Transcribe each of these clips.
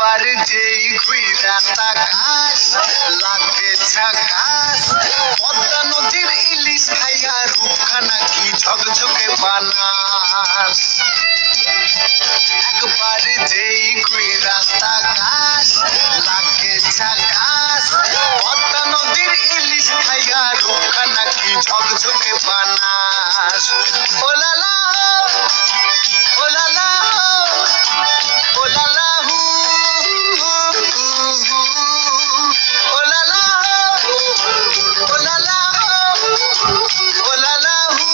একবার যেই ঘুইরা তাকাস লাগে ঝাকাস। পদ্মা নদীর ইলিশ খাইয়া রূপখানা কি ঝকঝকে বানাস। একবার যেই ঘুইরা তাকাস লাগে ঝাকাস। পদ্মা নদীর ইলিশ খাইয়া রূপখানা কি ঝকঝকে বানাস। ও লালা ও লালা ও লালা হু ও লালা ও লালা ও লালা হু।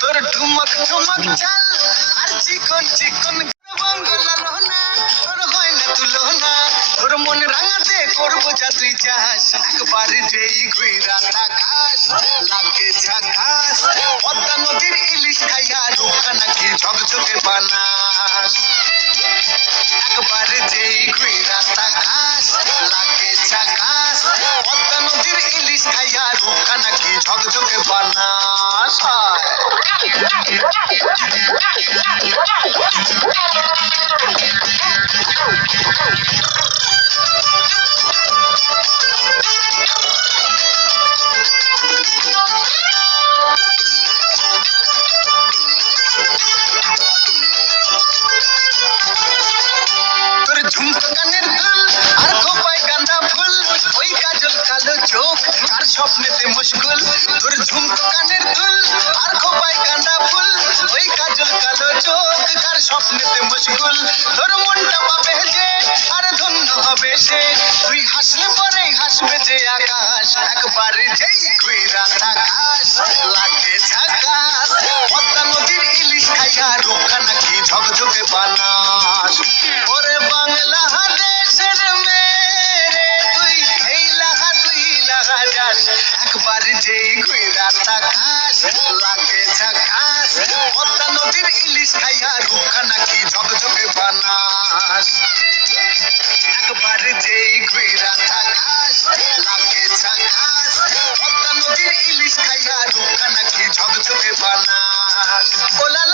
তোর ঠুমক ঠুমক চাল আর চিকন চিকন বাংলা না তোর হয় না তুলনা। তোর মন রাঙাতে করবো যা তুই চাস। একবার যেই ঘুইরা তাকাস লাগে ঝাকাস। পদ্মা নদীর ইলিশ খাইয়া রূপখানা কি ঝকঝকে বানাস। একবার যেই ঘুইরা তাকাস লাগে ঝাকাস। পদ্মা নদীর ইলিশ খাইয়া রূপখানা কি ঝকঝকে বানাস। তোর ঝুমকো কানের দুল আর খোপায় গাঁদা ফুল, ওই কাজল কালো চোখ কার স্বপ্নেতে মশগুল। তোর ঝুমকো কানের দুল আর খোপায় গাঁদা ফুল, ওই কাজল কালো চোখ কার স্বপ্নেতে মশগুল। তোর মনটা পাবে যে আর ধন্য হবে সে, তুই হাসলে পরে হাসবে যে আকাশ। একবার যেই ঘুইরা তাকাস লাগে ঝাকাস। পদ্মা নদীর ইলিশ খাইয়া রূপখানা কি ঝকঝকে বানাস। ওরে বাংলা দেশের মেরে তুই এই লাহা দুই লাহা যাস। একবার যেই ঘুইরা তাকাস লাগে ঝাকাস। পদ্মা নদীর ইলিশ খাইয়া রূপখানা কি ঝকঝকে বানাস। একবার যেই ঘুইরা তাকাস লাগে ঝাকাস। পদ্মা নদীর ইলিশ খাইয়া রূপখানা কি ঝকঝকে বানাস। ও লালা